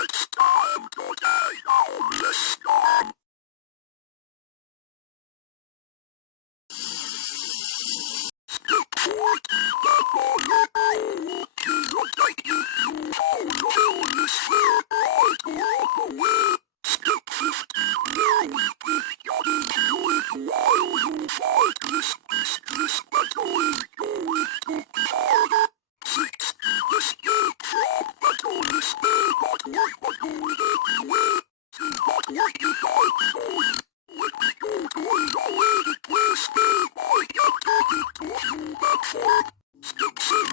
It's time to die on the storm. Step 40, that's all you do. Jesus, thank you, you hold the hill is fair, right, we're on the way. Step 50, there we be, gotta do it while you fight this beast, this battle is going to be harder. 60, escape from battle, this may not work, but do it everywhere. Since not working, I'll be going. Let me go to another place, man, I can turn into a human form. Step 70,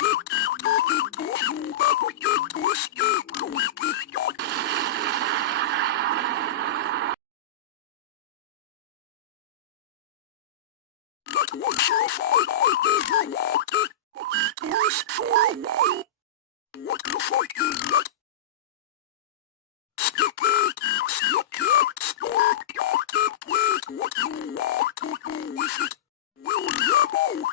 turn into a human again to escape the weeping god. That was terrifying, I never walked it. A tourist for a while. What the fuck is that? Step 80, see a cat storm, young template, what you want to do with it. William O.